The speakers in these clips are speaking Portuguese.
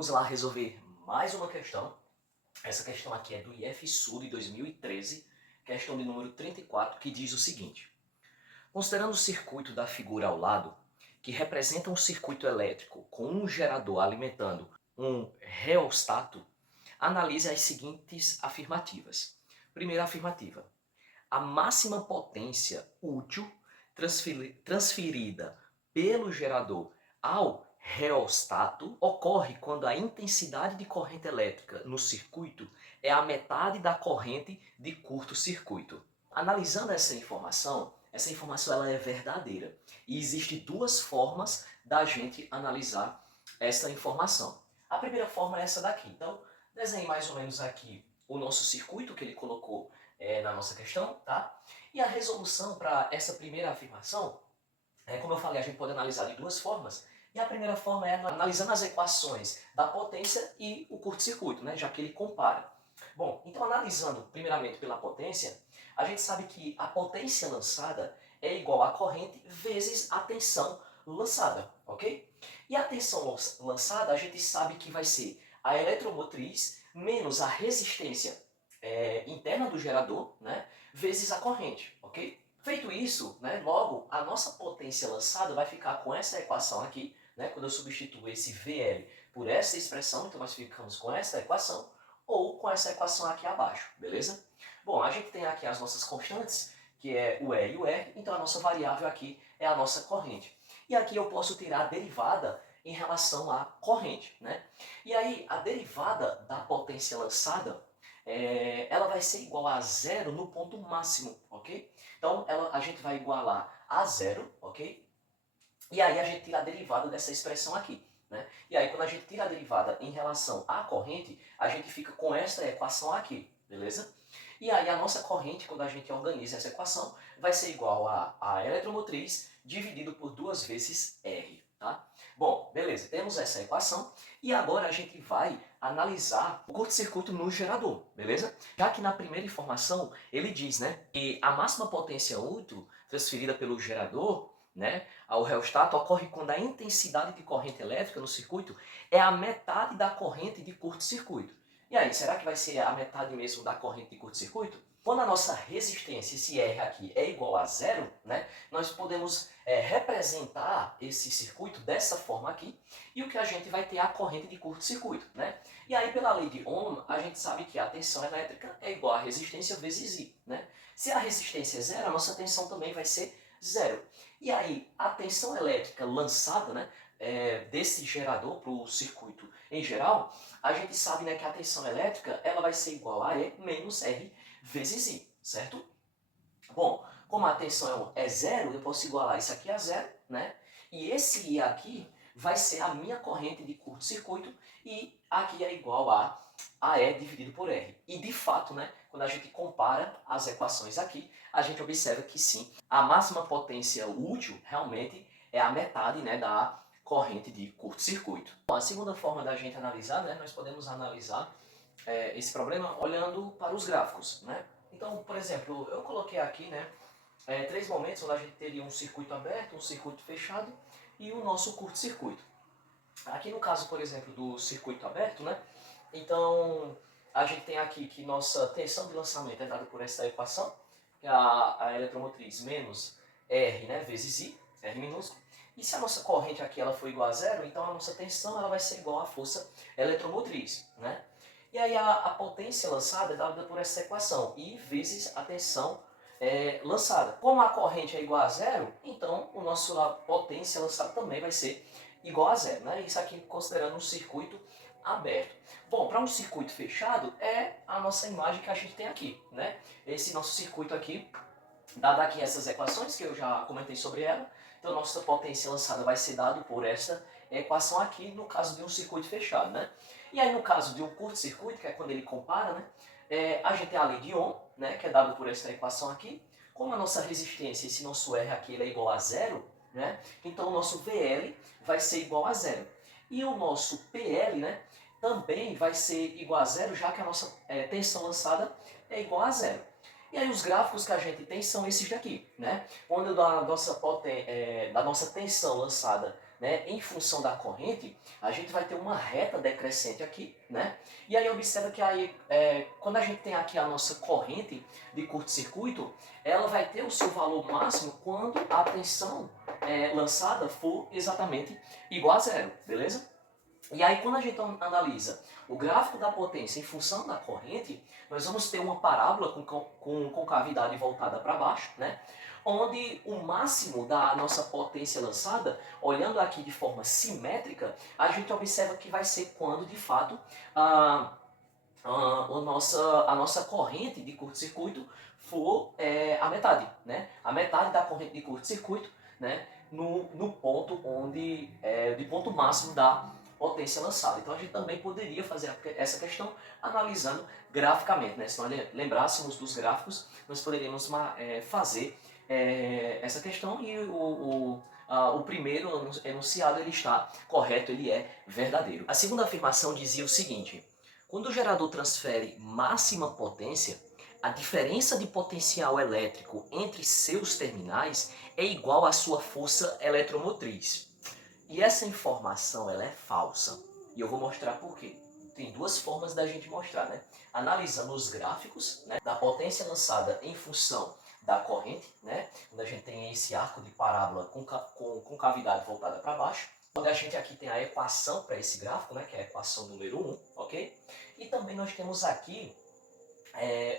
Vamos lá resolver mais uma questão. Essa questão aqui é do IF-Sul de 2013, questão de número 34, que diz o seguinte. Considerando o circuito da figura ao lado, que representa um circuito elétrico com um gerador alimentando um reostato, analise as seguintes afirmativas. Primeira afirmativa. A máxima potência útil transferida pelo gerador ao reostato ocorre quando a intensidade de corrente elétrica no circuito é a metade da corrente de curto-circuito. Analisando essa informação ela é verdadeira. E existem duas formas da gente analisar essa informação. A primeira forma é essa daqui. Então, desenhe mais ou menos aqui o nosso circuito que ele colocou na nossa questão, tá? E a resolução para essa primeira afirmação, como eu falei, a gente pode analisar de duas formas. E a primeira forma é analisando as equações da potência e o curto-circuito, né? Já que ele compara. Bom, então analisando primeiramente pela potência, a gente sabe que a potência lançada é igual à corrente vezes a tensão lançada, ok? E a tensão lançada a gente sabe que vai ser a eletromotriz menos a resistência interna do gerador, né, vezes a corrente, ok? Feito isso, né, logo a nossa potência lançada vai ficar com essa equação aqui, né, quando eu substituo esse VL por essa expressão, então nós ficamos com essa equação, ou com essa equação aqui abaixo, beleza? Bom, a gente tem aqui as nossas constantes, que é o E e o R, então a nossa variável aqui é a nossa corrente. E aqui eu posso tirar a derivada em relação à corrente, né? E aí, a derivada da potência lançada, ela vai ser igual a zero no ponto máximo, ok? Então, a gente vai igualar a zero, ok? E aí a gente tira a derivada dessa expressão aqui, né? E aí, quando a gente tira a derivada em relação à corrente, a gente fica com esta equação aqui, beleza? E aí a nossa corrente, quando a gente organiza essa equação, vai ser igual a eletromotriz dividido por 2 vezes R, tá? Bom, beleza, temos essa equação e agora a gente vai analisar o curto-circuito no gerador, beleza? Já que na primeira informação ele diz, né, que a máxima potência útil transferida pelo gerador, né, ao reostato ocorre quando a intensidade de corrente elétrica no circuito é a metade da corrente de curto-circuito. E aí, será que vai ser a metade mesmo da corrente de curto-circuito? Quando a nossa resistência, esse R aqui, é igual a zero, né, nós podemos representar esse circuito dessa forma aqui, e o que a gente vai ter é a corrente de curto-circuito, né? E aí, pela lei de Ohm, a gente sabe que a tensão elétrica é igual a resistência vezes I, né? Se a resistência é zero, a nossa tensão também vai ser zero. E aí, a tensão elétrica lançada, né, desse gerador para o circuito em geral, a gente sabe, né, que a tensão elétrica ela vai ser igual a E menos R vezes I, certo? Bom, como a tensão é zero, eu posso igualar isso aqui a zero, né? E esse I aqui vai ser a minha corrente de curto-circuito e aqui é igual a E dividido por R. E de fato, né, quando a gente compara as equações aqui, a gente observa que sim, a máxima potência útil realmente é a metade, né, da corrente de curto-circuito. A segunda forma da gente analisar, né, nós podemos analisar esse problema olhando para os gráficos, né? Então, por exemplo, eu coloquei aqui, né, 3 momentos onde a gente teria um circuito aberto, um circuito fechado e o nosso curto-circuito. Aqui no caso, por exemplo, do circuito aberto, né, então a gente tem aqui que nossa tensão de lançamento é dada por essa equação, que é a eletromotriz menos R, né, vezes I, R minúsculo. E se a nossa corrente aqui ela for igual a zero, então a nossa tensão ela vai ser igual à força eletromotriz, né? E aí a potência lançada é dada por essa equação, I vezes a tensão lançada. Como a corrente é igual a zero, então a potência lançada também vai ser igual a zero, né? Isso aqui considerando um circuito aberto. Bom, para um circuito fechado é a nossa imagem que a gente tem aqui, né? Esse nosso circuito aqui, dado aqui essas equações que eu já comentei sobre ela, então nossa potência lançada vai ser dado por essa equação aqui no caso de um circuito fechado, né? E aí no caso de um curto-circuito, que é quando ele compara, né? A gente tem a lei de Ohm, né? Que é dado por essa equação aqui. Como a nossa resistência, esse nosso R aqui, ele é igual a zero, né? Então o nosso VL vai ser igual a zero. E o nosso PL, né, também vai ser igual a zero, já que a nossa tensão lançada é igual a zero. E aí os gráficos que a gente tem são esses daqui, né? Onde da nossa tensão lançada né, em função da corrente, a gente vai ter uma reta decrescente aqui, né? E aí observa que aí, quando a gente tem aqui a nossa corrente de curto-circuito, ela vai ter o seu valor máximo quando a tensão lançada for exatamente igual a zero, beleza? E aí quando a gente analisa o gráfico da potência em função da corrente, nós vamos ter uma parábola com concavidade voltada para baixo, né? Onde o máximo da nossa potência lançada, olhando aqui de forma simétrica, a gente observa que vai ser quando de fato a nossa corrente de curto-circuito for a metade, né? A metade da corrente de curto-circuito, né? No ponto onde, de ponto máximo da potência lançada. Então a gente também poderia fazer essa questão analisando graficamente, né? Se nós lembrássemos dos gráficos, nós poderíamos fazer essa questão e o primeiro enunciado ele está correto, ele é verdadeiro. A segunda afirmação dizia o seguinte: quando o gerador transfere máxima potência, a diferença de potencial elétrico entre seus terminais é igual à sua força eletromotriz. E essa informação ela é falsa. E eu vou mostrar por quê. Tem duas formas da gente mostrar, né? Analisando os gráficos, né, da potência lançada em função da corrente, né? Quando a gente tem esse arco de parábola com cavidade voltada para baixo. Onde a gente aqui tem a equação para esse gráfico, né, que é a equação número 1, ok? E também nós temos aqui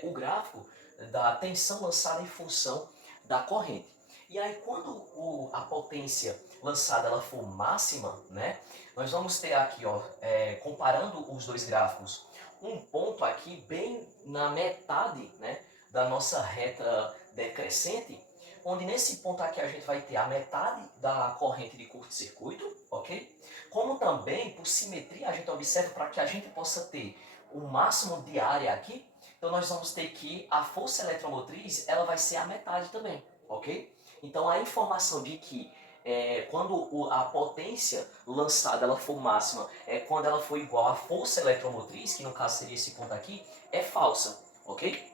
o gráfico da tensão lançada em função da corrente. E aí quando a potência lançada ela for máxima, né, nós vamos ter aqui, ó, comparando os dois gráficos, um ponto aqui bem na metade, né, da nossa reta decrescente, onde nesse ponto aqui a gente vai ter a metade da corrente de curto-circuito, ok? Como também, por simetria, a gente observa para que a gente possa ter o máximo de área aqui, então nós vamos ter que a força eletromotriz ela vai ser a metade também, ok? Então a informação de que quando a potência lançada ela for máxima, quando ela for igual à força eletromotriz, que no caso seria esse ponto aqui, é falsa, ok?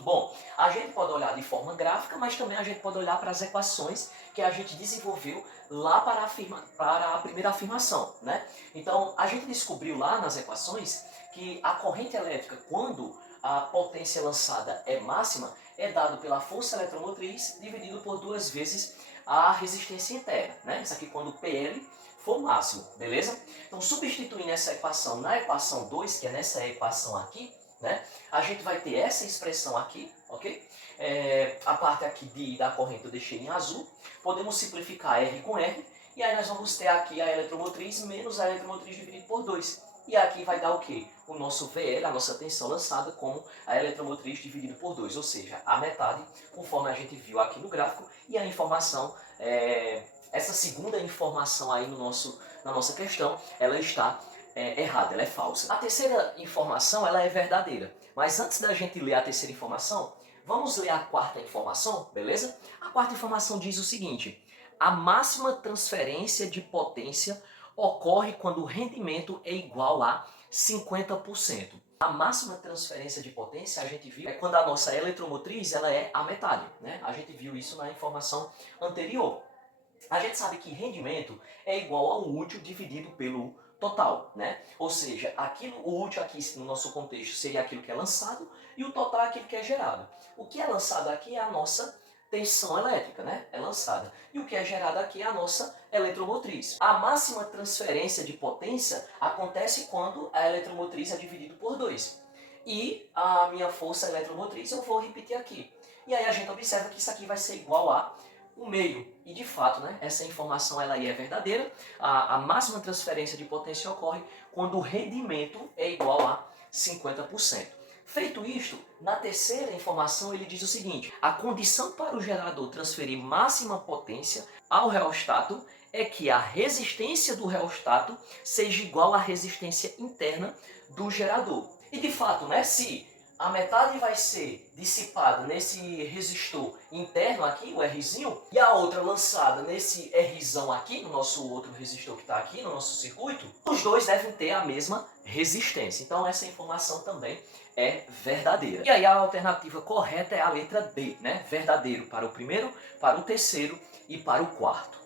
Bom, a gente pode olhar de forma gráfica, mas também a gente pode olhar para as equações que a gente desenvolveu lá para a primeira afirmação, né? Então, a gente descobriu lá nas equações que a corrente elétrica, quando a potência lançada é máxima, é dado pela força eletromotriz dividido por 2 vezes a resistência interna, né? Isso aqui quando o PL for máximo, beleza? Então, substituindo essa equação na equação 2, que é nessa equação aqui, né? A gente vai ter essa expressão aqui, ok? A parte aqui da corrente eu deixei em azul. Podemos simplificar R com R. E aí nós vamos ter aqui a eletromotriz menos a eletromotriz dividido por 2. E aqui vai dar o quê? O nosso VL, a nossa tensão lançada, como a eletromotriz dividido por 2. Ou seja, a metade, conforme a gente viu aqui no gráfico. E a informação, essa segunda informação aí na nossa questão, ela está errada, ela é falsa. A terceira informação ela é verdadeira. Mas antes da gente ler a terceira informação, vamos ler a quarta informação, beleza? A quarta informação diz o seguinte: a máxima transferência de potência ocorre quando o rendimento é igual a 50%. A máxima transferência de potência a gente viu é quando a nossa eletromotriz ela é a metade, né? A gente viu isso na informação anterior. A gente sabe que rendimento é igual ao útil dividido pelo total, né? Ou seja, o útil aqui no nosso contexto seria aquilo que é lançado e o total é aquilo que é gerado. O que é lançado aqui é a nossa tensão elétrica, né? É lançada. E o que é gerado aqui é a nossa eletromotriz. A máxima transferência de potência acontece quando a eletromotriz é dividida por 2. E a minha força eletromotriz eu vou repetir aqui. E aí a gente observa que isso aqui vai ser igual a o meio. E de fato, né, essa informação ela aí é verdadeira. A máxima transferência de potência ocorre quando o rendimento é igual a 50%. Feito isto, na terceira informação ele diz o seguinte: a condição para o gerador transferir máxima potência ao reostato é que a resistência do reostato seja igual à resistência interna do gerador. E de fato, né, se a metade vai ser dissipada nesse resistor interno aqui, o Rzinho, e a outra lançada nesse Rzão aqui, no nosso outro resistor que está aqui no nosso circuito, os dois devem ter a mesma resistência. Então essa informação também é verdadeira. E aí a alternativa correta é a letra D, né? Verdadeiro para o primeiro, para o terceiro e para o quarto.